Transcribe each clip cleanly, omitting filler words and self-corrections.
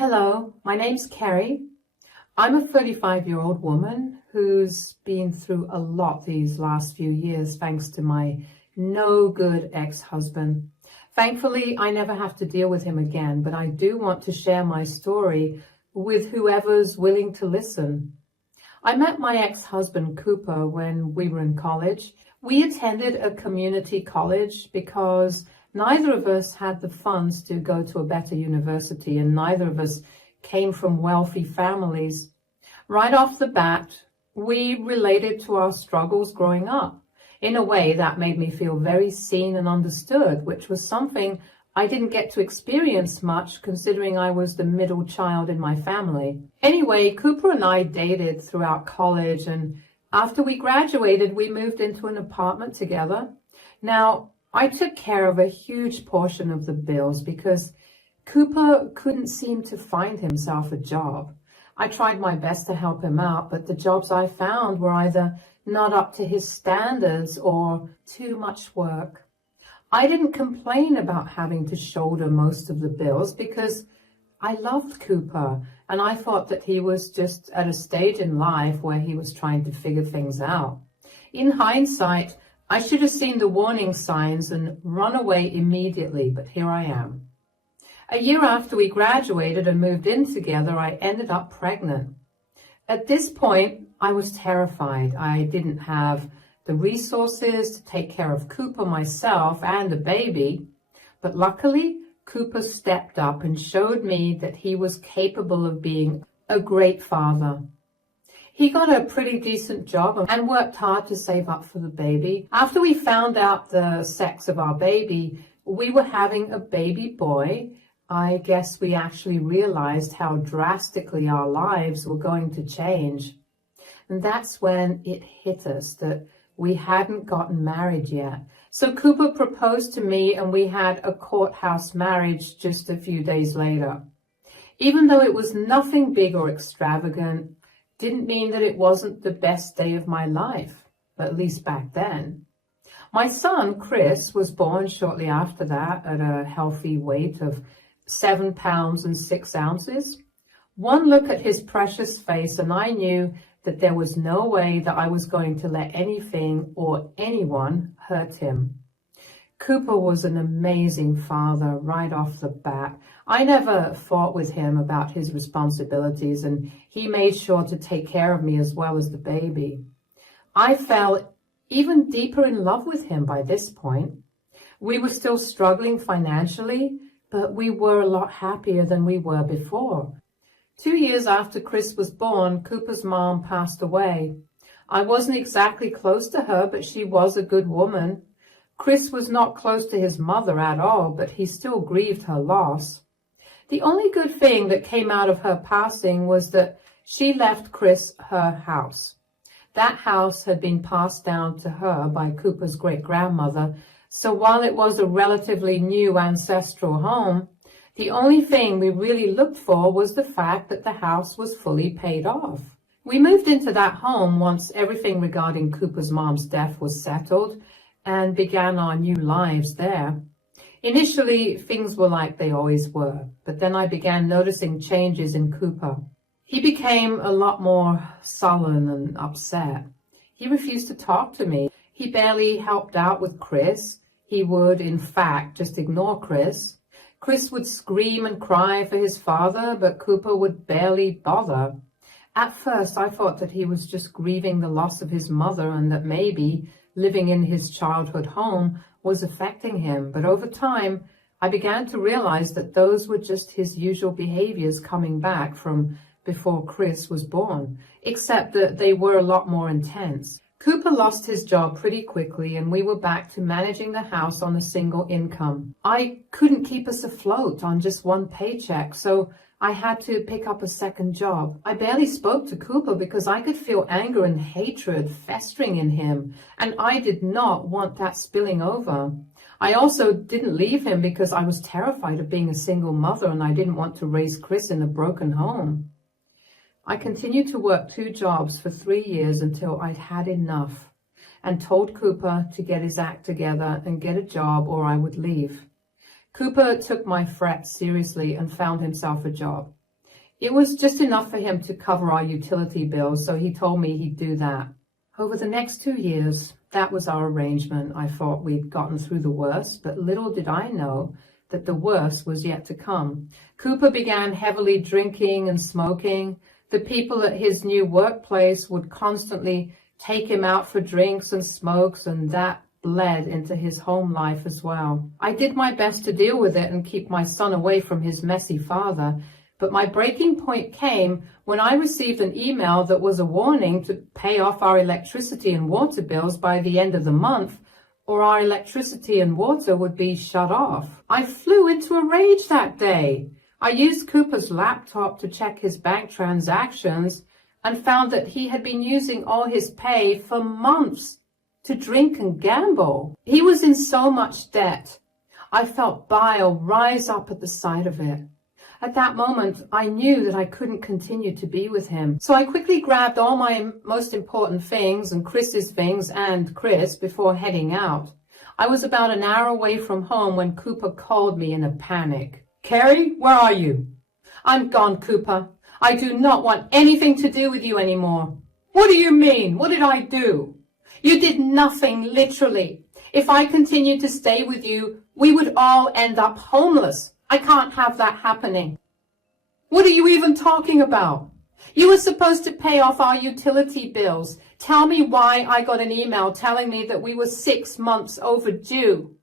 Hello, my name's Kerry. I'm a 35-year-old woman who's been through a lot these last few years thanks to my no good ex-husband. Thankfully, I never have to deal with him again, but I do want to share my story with whoever's willing to listen. I met my ex-husband Cooper when we were in college. We attended a community college because neither of us had the funds to go to a better university, and neither of us came from wealthy families. Right off the bat, we related to our struggles growing up in a way that made me feel very seen and understood, which was something I didn't get to experience much considering I was the middle child in my family. Anyway, Cooper and I dated throughout college, and after we graduated, we moved into an apartment together. Now, I took care of a huge portion of the bills because Cooper couldn't seem to find himself a job. I tried my best to help him out, but the jobs I found were either not up to his standards or too much work. I didn't complain about having to shoulder most of the bills because I loved Cooper, and I thought that he was just at a stage in life where he was trying to figure things out. In hindsight, I should have seen the warning signs and run away immediately, but here I am. A year after we graduated and moved in together, I ended up pregnant. At this point, I was terrified. I didn't have the resources to take care of Cooper myself and the baby, but luckily, Cooper stepped up and showed me that he was capable of being a great father. He got a pretty decent job and worked hard to save up for the baby. After we found out the sex of our baby, we were having a baby boy. I guess we actually realized how drastically our lives were going to change. And that's when it hit us that we hadn't gotten married yet. So Cooper proposed to me and we had a courthouse marriage just a few days later. Even though it was nothing big or extravagant, didn't mean that it wasn't the best day of my life, at least back then. My son, Chris, was born shortly after that at a healthy weight of 7 pounds and 6 ounces. One look at his precious face and I knew that there was no way that I was going to let anything or anyone hurt him. Cooper was an amazing father right off the bat. I never fought with him about his responsibilities, and he made sure to take care of me as well as the baby. I fell even deeper in love with him by this point. We were still struggling financially, but we were a lot happier than we were before. 2 years after Chris was born, Cooper's mom passed away. I wasn't exactly close to her, but she was a good woman. Chris was not close to his mother at all, but he still grieved her loss. The only good thing that came out of her passing was that she left Chris her house. That house had been passed down to her by Cooper's great-grandmother, so while it was a relatively new ancestral home, the only thing we really looked for was the fact that the house was fully paid off. We moved into that home once everything regarding Cooper's mom's death was settled and began our new lives there. Initially, things were like they always were, but then I began noticing changes in Cooper. He became a lot more sullen and upset. He refused to talk to me. He barely helped out with Chris. He would, in fact, just ignore Chris. Chris would scream and cry for his father, but Cooper would barely bother. At first, I thought that he was just grieving the loss of his mother and that maybe living in his childhood home was affecting him. But over time, I began to realize that those were just his usual behaviors coming back from before Chris was born, except that they were a lot more intense. Cooper lost his job pretty quickly and we were back to managing the house on a single income. I couldn't keep us afloat on just one paycheck, so I had to pick up a second job. I barely spoke to Cooper because I could feel anger and hatred festering in him, and I did not want that spilling over. I also didn't leave him because I was terrified of being a single mother and I didn't want to raise Chris in a broken home. I continued to work 2 jobs for 3 years until I'd had enough and told Cooper to get his act together and get a job or I would leave. Cooper took my threats seriously and found himself a job. It was just enough for him to cover our utility bills, so he told me he'd do that. Over the next 2 years, that was our arrangement. I thought we'd gotten through the worst, but little did I know that the worst was yet to come. Cooper began heavily drinking and smoking. The people at his new workplace would constantly take him out for drinks and smokes, and that bled into his home life as well. I did my best to deal with it and keep my son away from his messy father, but my breaking point came when I received an email that was a warning to pay off our electricity and water bills by the end of the month, or our electricity and water would be shut off. I flew into a rage that day. I used Cooper's laptop to check his bank transactions and found that he had been using all his pay for months to drink and gamble. He was in so much debt. I felt bile rise up at the sight of it. At that moment, I knew that I couldn't continue to be with him. So I quickly grabbed all my most important things and Chris's things and Chris before heading out. I was about an hour away from home when Cooper called me in a panic. "Carrie, where are you?" "I'm gone, Cooper. I do not want anything to do with you anymore." "What do you mean? What did I do?" "You did nothing, literally. If I continued to stay with you, we would all end up homeless. I can't have that happening." "What are you even talking about?" "You were supposed to pay off our utility bills. Tell me why I got an email telling me that we were 6 months overdue."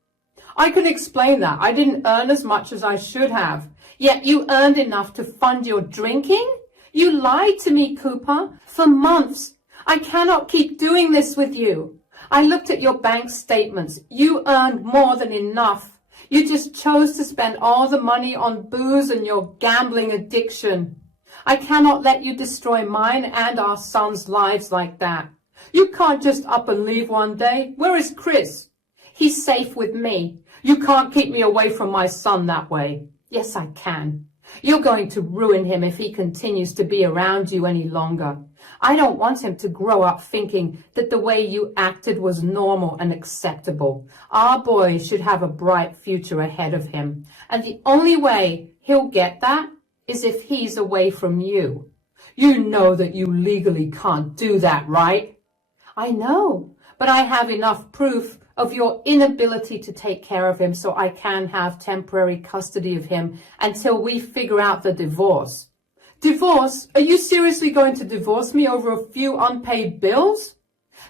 "I can explain that. I didn't earn as much as I should have." "Yet you earned enough to fund your drinking? You lied to me, Cooper, for months. I cannot keep doing this with you. I looked at your bank statements. You earned more than enough. You just chose to spend all the money on booze and your gambling addiction. I cannot let you destroy mine and our son's lives like that. You can't just up and leave one day. Where is Chris?" "He's safe with me." "You can't keep me away from my son that way." "Yes, I can. You're going to ruin him if he continues to be around you any longer. I don't want him to grow up thinking that the way you acted was normal and acceptable. Our boy should have a bright future ahead of him, and the only way he'll get that is if he's away from you." "You know that you legally can't do that, right?" "I know, but I have enough proof of your inability to take care of him so I can have temporary custody of him until we figure out the divorce." "Divorce? Are you seriously going to divorce me over a few unpaid bills?"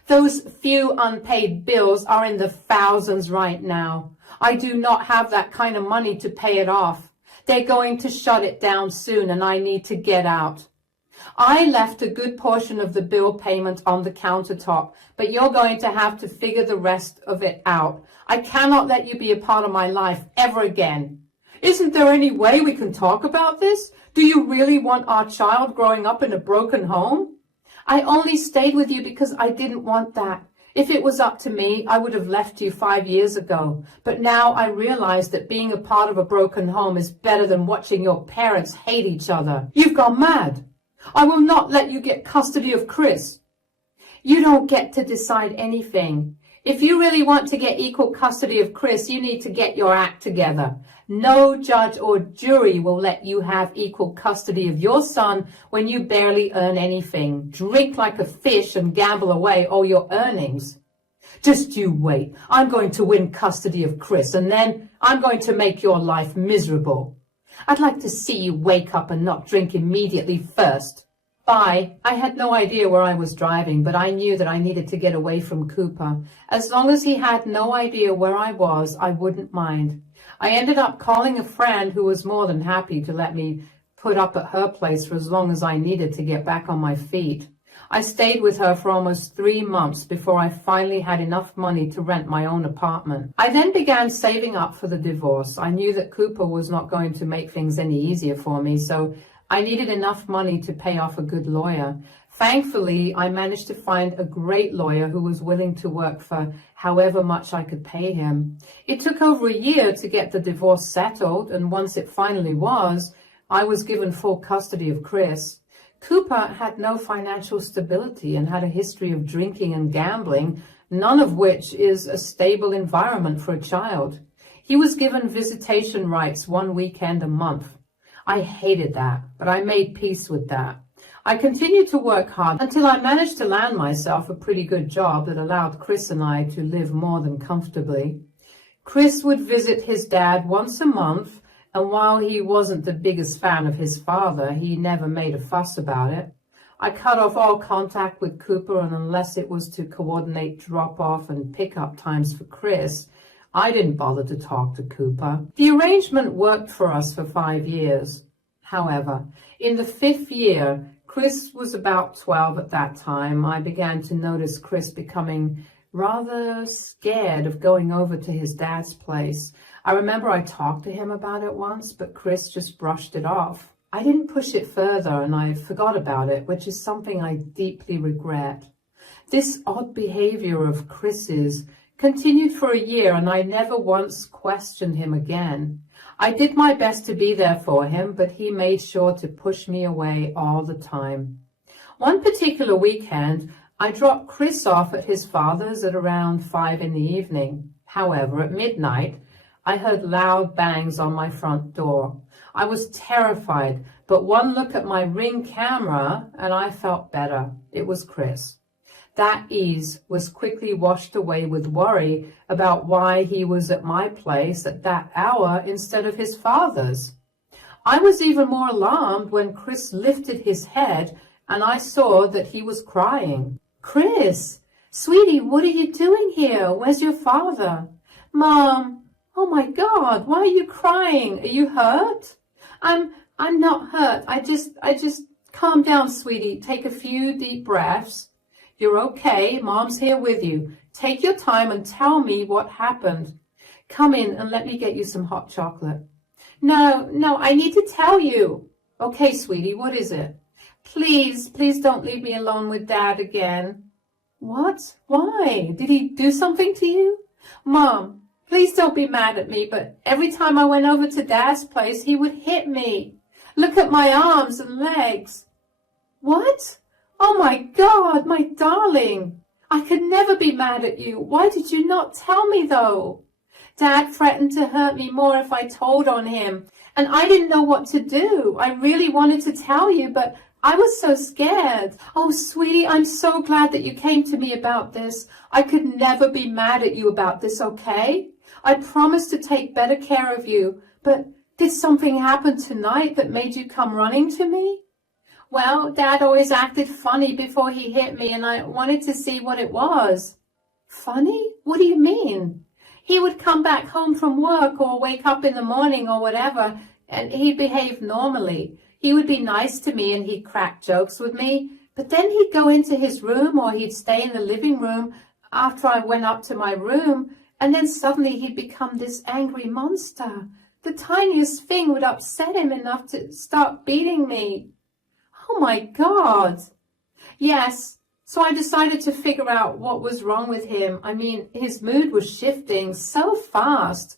"Those few unpaid bills are in the thousands right now. I do not have that kind of money to pay it off. They're going to shut it down soon and I need to get out. I left a good portion of the bill payment on the countertop, but you're going to have to figure the rest of it out. I cannot let you be a part of my life ever again." "Isn't there any way we can talk about this? Do you really want our child growing up in a broken home?" "I only stayed with you because I didn't want that. If it was up to me, I would have left you 5 years ago. But now I realize that being a part of a broken home is better than watching your parents hate each other." "You've gone mad. I will not let you get custody of Chris." "You don't get to decide anything. If you really want to get equal custody of Chris, you need to get your act together. No judge or jury will let you have equal custody of your son when you barely earn anything, drink like a fish and gamble away all your earnings." "Just you wait. I'm going to win custody of Chris, and then I'm going to make your life miserable. I'd like to see you wake up and not drink immediately first. Bye." I had no idea where I was driving, but I knew that I needed to get away from Cooper. As long as he had no idea where I was, I wouldn't mind. I ended up calling a friend who was more than happy to let me put up at her place for as long as I needed to get back on my feet. I stayed with her for almost 3 months before I finally had enough money to rent my own apartment. I then began saving up for the divorce. I knew that Cooper was not going to make things any easier for me, so I needed enough money to pay off a good lawyer. Thankfully, I managed to find a great lawyer who was willing to work for however much I could pay him. It took over a year to get the divorce settled, and once it finally was, I was given full custody of Chris. Cooper had no financial stability and had a history of drinking and gambling, none of which is a stable environment for a child. He was given visitation rights 1 weekend a month. I hated that, but I made peace with that. I continued to work hard until I managed to land myself a pretty good job that allowed Chris and I to live more than comfortably. Chris would visit his dad once a month, and while he wasn't the biggest fan of his father, he never made a fuss about it. I cut off all contact with Cooper, and unless it was to coordinate drop-off and pick-up times for Chris, I didn't bother to talk to Cooper. The arrangement worked for us for 5 years. However, in the 5th year, Chris was about 12 at that time. I began to notice Chris becoming rather scared of going over to his dad's place. I remember I talked to him about it once, but Chris just brushed it off. I didn't push it further, and I forgot about it, which is something I deeply regret. This odd behavior of Chris's continued for a year, and I never once questioned him again. I did my best to be there for him, but he made sure to push me away all the time. One particular weekend, I dropped Chris off at his father's at around 5 in the evening. However, at midnight, I heard loud bangs on my front door. I was terrified, but one look at my Ring camera and I felt better. It was Chris. That ease was quickly washed away with worry about why he was at my place at that hour instead of his father's. I was even more alarmed when Chris lifted his head and I saw that he was crying. "Chris, sweetie, what are you doing here? Where's your father?" "Mom, oh my God, why are you crying? Are you hurt?" I'm not hurt. I just calm down, sweetie. Take a few deep breaths. You're okay. Mom's here with you. Take your time and tell me what happened. Come in and let me get you some hot chocolate. No, I need to tell you. Okay, sweetie, what is it? Please don't leave me alone with Dad again. What? Why? Did he do something to you? Mom, please don't be mad at me, but every time I went over to Dad's place, he would hit me. Look at my arms and legs. What? Oh my God, my darling. I could never be mad at you. Why did you not tell me though? Dad threatened to hurt me more if I told on him, and I didn't know what to do. I really wanted to tell you, but I was so scared. Oh, sweetie, I'm so glad that you came to me about this. I could never be mad at you about this, okay? I promised to take better care of you, but did something happen tonight that made you come running to me? Well, Dad always acted funny before he hit me, and I wanted to see what it was. Funny? What do you mean? He would come back home from work or wake up in the morning or whatever, and he'd behave normally. He would be nice to me and he'd crack jokes with me, but then he'd go into his room or he'd stay in the living room after I went up to my room, and then suddenly he'd become this angry monster. The tiniest thing would upset him enough to start beating me. Oh my God. Yes, so I decided to figure out what was wrong with him. I mean, his mood was shifting so fast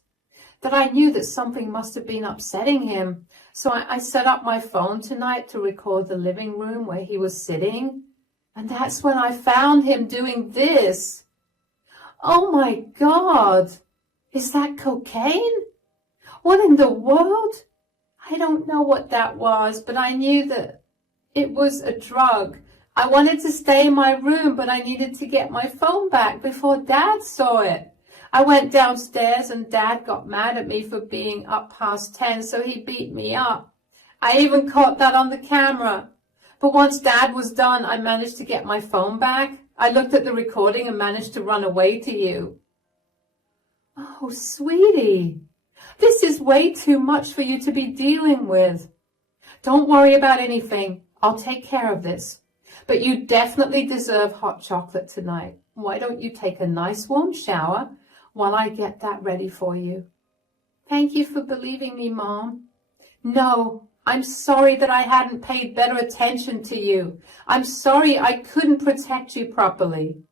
that I knew that something must have been upsetting him. So I set up my phone tonight to record the living room where he was sitting. And that's when I found him doing this. Oh my God. Is that cocaine? What in the world? I don't know what that was, but I knew that it was a drug. I wanted to stay in my room, but I needed to get my phone back before Dad saw it. I went downstairs and Dad got mad at me for being up past 10, so he beat me up. I even caught that on the camera. But once Dad was done, I managed to get my phone back. I looked at the recording and managed to run away to you. Oh, sweetie, this is way too much for you to be dealing with. Don't worry about anything. I'll take care of this. But you definitely deserve hot chocolate tonight. Why don't you take a nice warm shower while I get that ready for you? Thank you for believing me, Mom. No, I'm sorry that I hadn't paid better attention to you. I'm sorry I couldn't protect you properly.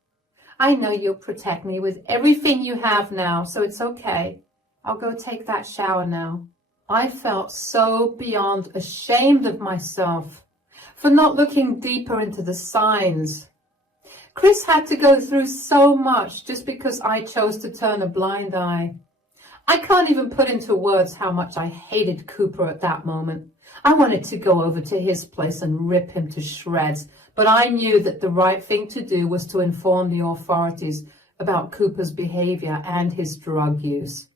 I know you'll protect me with everything you have now, so it's okay. I'll go take that shower now. I felt so beyond ashamed of myself for not looking deeper into the signs. Chris had to go through so much just because I chose to turn a blind eye. I can't even put into words how much I hated Cooper at that moment. I wanted to go over to his place and rip him to shreds, but I knew that the right thing to do was to inform the authorities about Cooper's behavior and his drug use.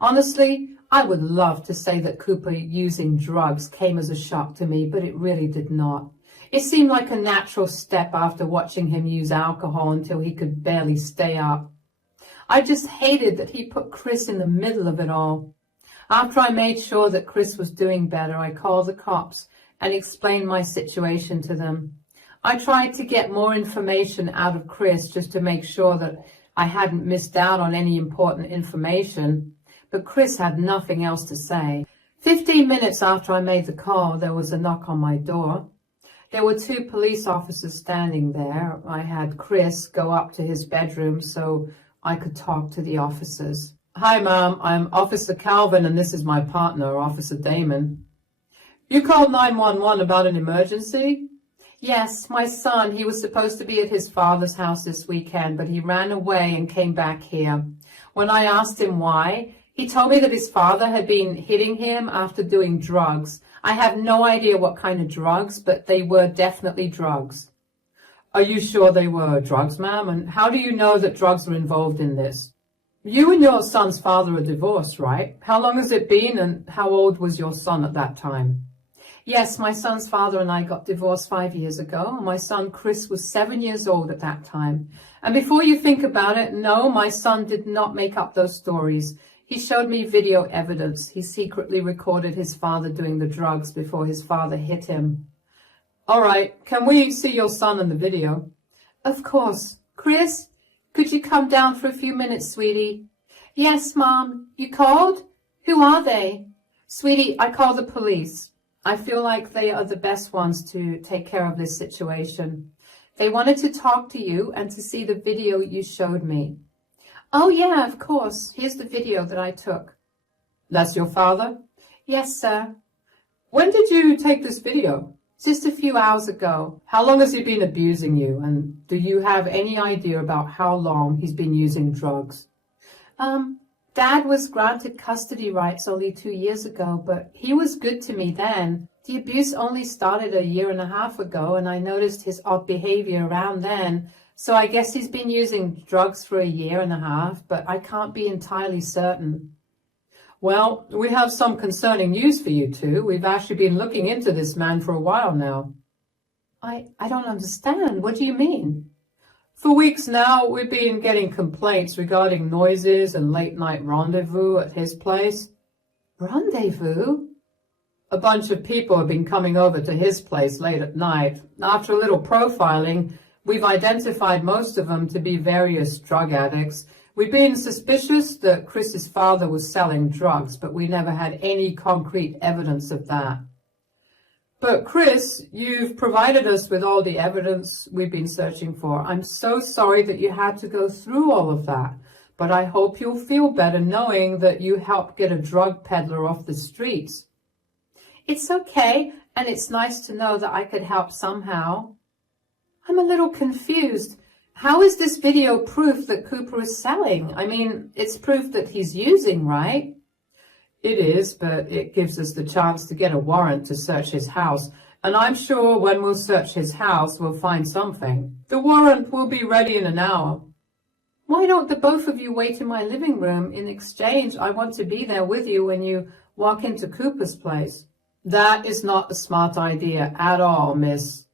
Honestly, I would love to say that Cooper using drugs came as a shock to me, but it really did not. It seemed like a natural step after watching him use alcohol until he could barely stay up. I just hated that he put Chris in the middle of it all. After I made sure that Chris was doing better, I called the cops and explained my situation to them. I tried to get more information out of Chris just to make sure that I hadn't missed out on any important information, but Chris had nothing else to say. 15 minutes after I made the call, there was a knock on my door. There were 2 police officers standing there. I had Chris go up to his bedroom so I could talk to the officers. "Hi, ma'am. I'm Officer Calvin, and this is my partner, Officer Damon." "You called 911 about an emergency?" "Yes, my son. He was supposed to be at his father's house this weekend, but he ran away and came back here. When I asked him why, he told me that his father had been hitting him after doing drugs. I have no idea what kind of drugs, but they were definitely drugs." "Are you sure they were drugs, ma'am? And how do you know that drugs were involved in this?" "You and your son's father are divorced, right? How long has it been, and how old was your son at that time?" "Yes, my son's father and I got divorced 5 years ago. My son Chris was 7 years old at that time. And before you think about it, no, my son did not make up those stories. He showed me video evidence. He secretly recorded his father doing the drugs before his father hit him." "All right, can we see your son in the video?" "Of course. Chris, could you come down for a few minutes, sweetie?" "Yes, Mom. You called? Who are they?" "Sweetie, I called the police. I feel like they are the best ones to take care of this situation. They wanted to talk to you and to see the video you showed me." "Oh, yeah, of course. Here's the video that I took." "That's your father?" "Yes, sir." "When did you take this video?" "Just a few hours ago." "How long has he been abusing you? And do you have any idea about how long he's been using drugs?" Dad was granted custody rights only 2 years ago, but he was good to me then. The abuse only started 1.5 years ago, and I noticed his odd behavior around then. So I guess he's been using drugs for 1.5 years, but I can't be entirely certain. "Well, we have some concerning news for you two. We've actually been looking into this man for a while now." I don't understand. What do you mean?" "For weeks now, we've been getting complaints regarding noises and late-night rendezvous at his place." "Rendezvous?" "A bunch of people have been coming over to his place late at night. After a little profiling, we've identified most of them to be various drug addicts. We've been suspicious that Chris's father was selling drugs, but we never had any concrete evidence of that." "But Chris, you've provided us with all the evidence we've been searching for. I'm so sorry that you had to go through all of that, but I hope you'll feel better knowing that you helped get a drug peddler off the streets." "It's okay, and it's nice to know that I could help somehow." "I'm a little confused. How is this video proof that Cooper is selling? I mean, it's proof that he's using, right?" "It is, but it gives us the chance to get a warrant to search his house, and I'm sure when we'll search his house, we'll find something. The warrant will be ready in an hour." "Why don't the both of you wait in my living room? In exchange, I want to be there with you when you walk into Cooper's place." "That is not a smart idea at all, Miss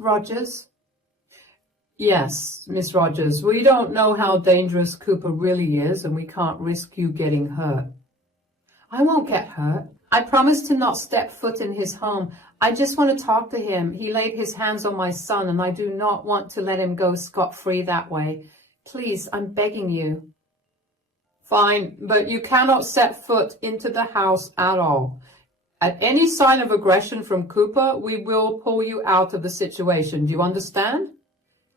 Rogers." "Yes, Miss Rogers, we don't know how dangerous Cooper really is, and we can't risk you getting hurt." "I won't get hurt. I promise to not step foot in his home. I just want to talk to him. He laid his hands on my son, and I do not want to let him go scot-free that way. Please, I'm begging you." "Fine, but you cannot set foot into the house at all. At any sign of aggression from Cooper, we will pull you out of the situation. Do you understand?"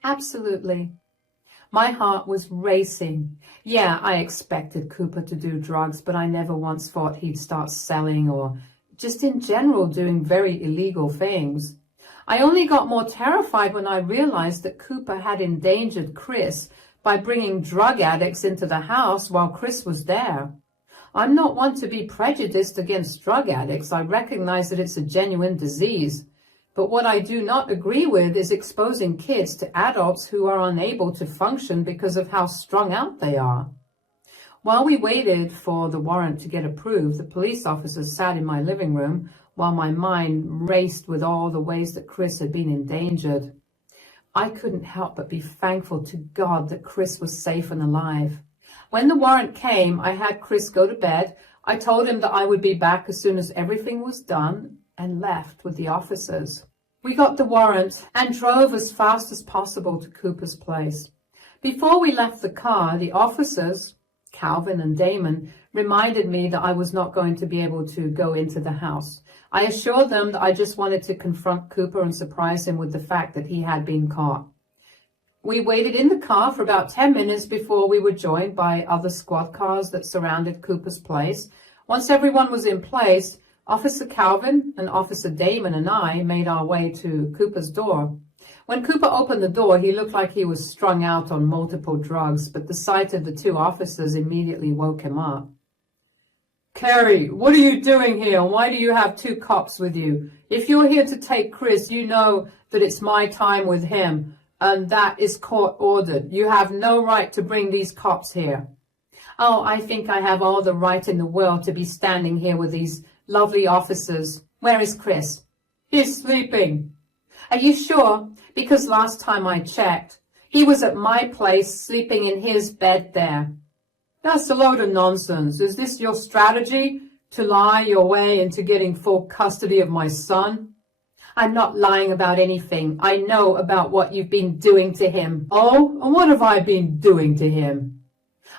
"Absolutely." My heart was racing. Yeah, I expected Cooper to do drugs, but I never once thought he'd start selling or just in general doing very illegal things. I only got more terrified when I realized that Cooper had endangered Chris by bringing drug addicts into the house while Chris was there. I'm not one to be prejudiced against drug addicts. I recognize that it's a genuine disease. But what I do not agree with is exposing kids to adults who are unable to function because of how strung out they are. While we waited for the warrant to get approved, the police officers sat in my living room while my mind raced with all the ways that Chris had been endangered. I couldn't help but be thankful to God that Chris was safe and alive. When the warrant came, I had Chris go to bed. I told him that I would be back as soon as everything was done and left with the officers. We got the warrant and drove as fast as possible to Cooper's place. Before we left the car, the officers, Calvin and Damon, reminded me that I was not going to be able to go into the house. I assured them that I just wanted to confront Cooper and surprise him with the fact that he had been caught. We waited in the car for about 10 minutes before we were joined by other squad cars that surrounded Cooper's place. Once everyone was in place, Officer Calvin and Officer Damon and I made our way to Cooper's door. When Cooper opened the door, he looked like he was strung out on multiple drugs, but the sight of the two officers immediately woke him up. "Carrie, what are you doing here, and why do you have two cops with you? If you're here to take Chris, you know that it's my time with him, and that is court-ordered. You have no right to bring these cops here." "Oh, I think I have all the right in the world to be standing here with these lovely officers. Where is Chris?" "He's sleeping." "Are you sure? Because last time I checked, he was at my place sleeping in his bed there." "That's a load of nonsense. Is this your strategy, to lie your way into getting full custody of my son?" "I'm not lying about anything. I know about what you've been doing to him." "Oh, and what have I been doing to him?"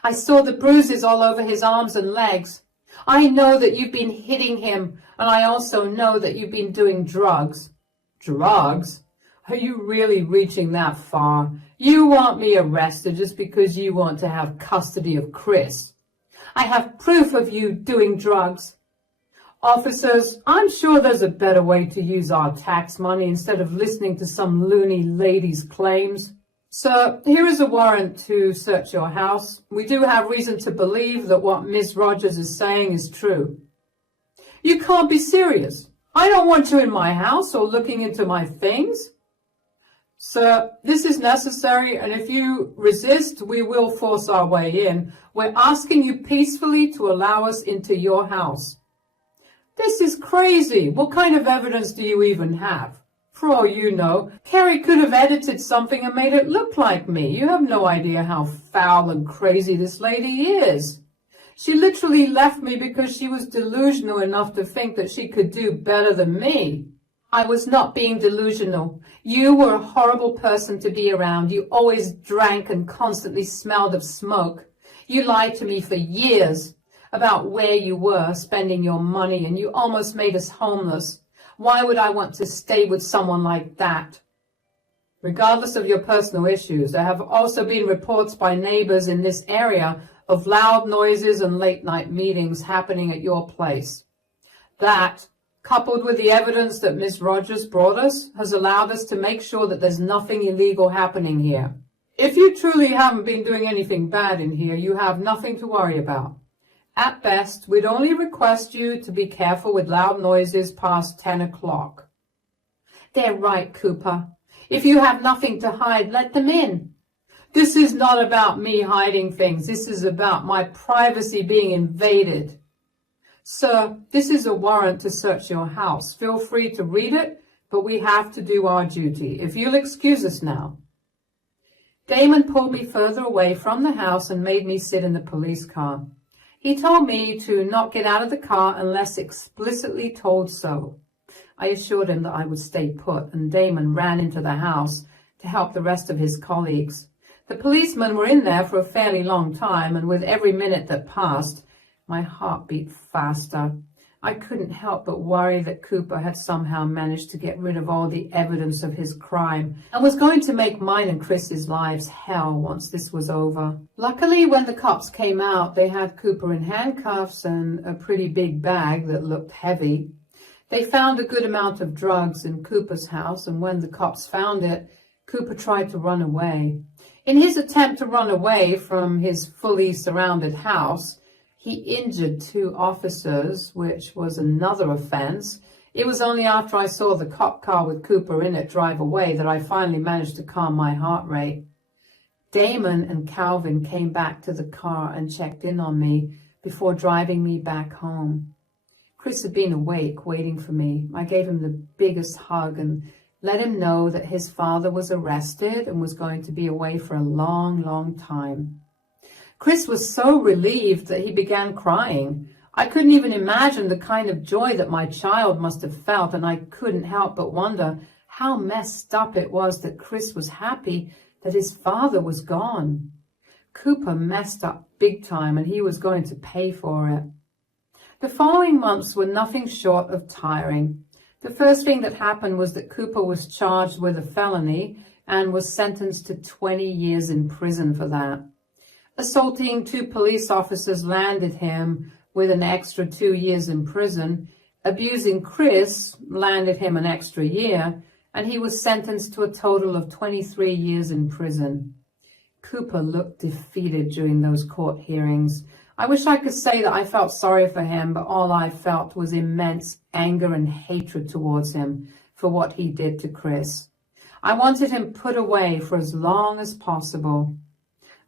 "I saw the bruises all over his arms and legs. I know that you've been hitting him, and I also know that you've been doing drugs." "Drugs? Are you really reaching that far? You want me arrested just because you want to have custody of Chris?" "I have proof of you doing drugs." "Officers, I'm sure there's a better way to use our tax money instead of listening to some loony lady's claims." "Sir, here is a warrant to search your house. We do have reason to believe that what Miss Rogers is saying is true." "You can't be serious. I don't want you in my house or looking into my things." "Sir, this is necessary, and if you resist, we will force our way in. We're asking you peacefully to allow us into your house." "This is crazy. What kind of evidence do you even have? For all you know, Carrie could have edited something and made it look like me. You have no idea how foul and crazy this lady is. She literally left me because she was delusional enough to think that she could do better than me." "I was not being delusional. You were a horrible person to be around. You always drank and constantly smelled of smoke. You lied to me for years about where you were spending your money, and you almost made us homeless. Why would I want to stay with someone like that?" "Regardless of your personal issues, there have also been reports by neighbors in this area of loud noises and late-night meetings happening at your place. That, coupled with the evidence that Miss Rogers brought us, has allowed us to make sure that there's nothing illegal happening here. If you truly haven't been doing anything bad in here, you have nothing to worry about. At best, we'd only request you to be careful with loud noises past 10 o'clock. "They're right, Cooper. If you have nothing to hide, let them in." "This is not about me hiding things. This is about my privacy being invaded." "Sir, this is a warrant to search your house. Feel free to read it, but we have to do our duty. If you'll excuse us now." Damon pulled me further away from the house and made me sit in the police car. He told me to not get out of the car unless explicitly told so. I assured him that I would stay put, and Damon ran into the house to help the rest of his colleagues. The policemen were in there for a fairly long time, and with every minute that passed, my heart beat faster. I couldn't help but worry that Cooper had somehow managed to get rid of all the evidence of his crime and was going to make mine and Chris's lives hell once this was over. Luckily, when the cops came out, they had Cooper in handcuffs and a pretty big bag that looked heavy. They found a good amount of drugs in Cooper's house, and when the cops found it, Cooper tried to run away. In his attempt to run away from his fully surrounded house, He injured 2 officers, which was another offense. It was only after I saw the cop car with Cooper in it drive away that I finally managed to calm my heart rate. Damon and Calvin came back to the car and checked in on me before driving me back home. Chris had been awake, waiting for me. I gave him the biggest hug and let him know that his father was arrested and was going to be away for a long, long time. Chris was so relieved that he began crying. I couldn't even imagine the kind of joy that my child must have felt, and I couldn't help but wonder how messed up it was that Chris was happy that his father was gone. Cooper messed up big time, and he was going to pay for it. The following months were nothing short of tiring. The first thing that happened was that Cooper was charged with a felony and was sentenced to 20 years in prison for that. Assaulting 2 police officers landed him with an extra 2 years in prison. Abusing Chris landed him an extra year, and he was sentenced to a total of 23 years in prison. Cooper looked defeated during those court hearings. I wish I could say that I felt sorry for him, but all I felt was immense anger and hatred towards him for what he did to Chris. I wanted him put away for as long as possible.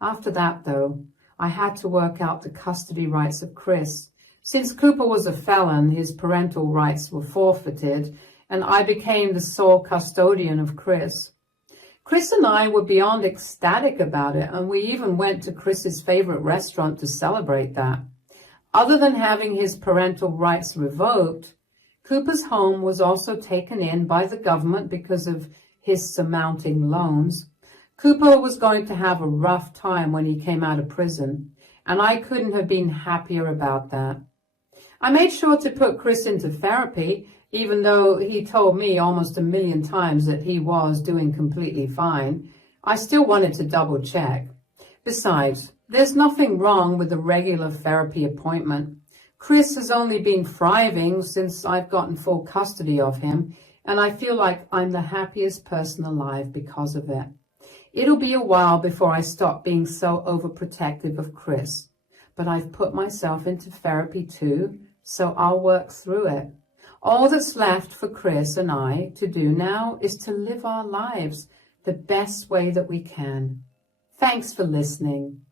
After that, though, I had to work out the custody rights of Chris. Since Cooper was a felon, his parental rights were forfeited, and I became the sole custodian of Chris. Chris and I were beyond ecstatic about it, and we even went to Chris's favorite restaurant to celebrate that. Other than having his parental rights revoked, Cooper's home was also taken in by the government because of his surmounting loans. Cooper was going to have a rough time when he came out of prison, and I couldn't have been happier about that. I made sure to put Chris into therapy, even though he told me almost 1,000,000 times that he was doing completely fine. I still wanted to double check. Besides, there's nothing wrong with a regular therapy appointment. Chris has only been thriving since I've gotten full custody of him, and I feel like I'm the happiest person alive because of it. It'll be a while before I stop being so overprotective of Chris, but I've put myself into therapy too, so I'll work through it. All that's left for Chris and I to do now is to live our lives the best way that we can. Thanks for listening.